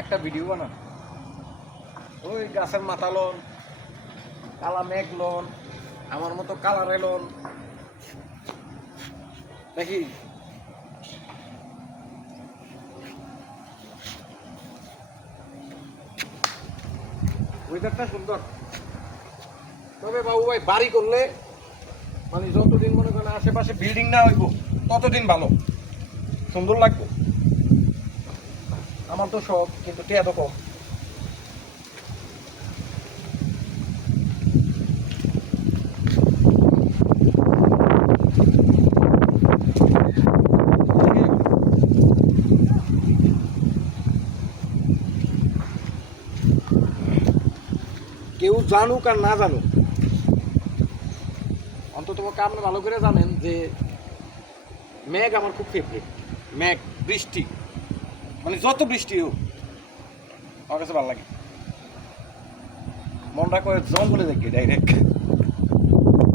একটা ভিডিও বানা, ওই গাছের মাথা লন, কালা মেঘ লন, আমার মতো কালারে লন নাকি। ওয়েদারটা সুন্দর, তবে বাবু ভাই বাড়ি করলে মানে যতদিন মনে করেন আশেপাশে বিল্ডিং না হইব ততদিন ভালো, সুন্দর লাগবে। আমার তো শখ, কিন্তু টিয়া তো কম। কেউ জানুক আর না জানুক, অন্তত আপনারা ভালো করে জানেন যে মেঘ আমার খুব ফেভারিট। মেঘ, বৃষ্টি, মানে যত বৃষ্টি হোক আমার কাছে ভালো লাগে। মনটা করে জঙ্গলে দেখি ডাইরেক্ট।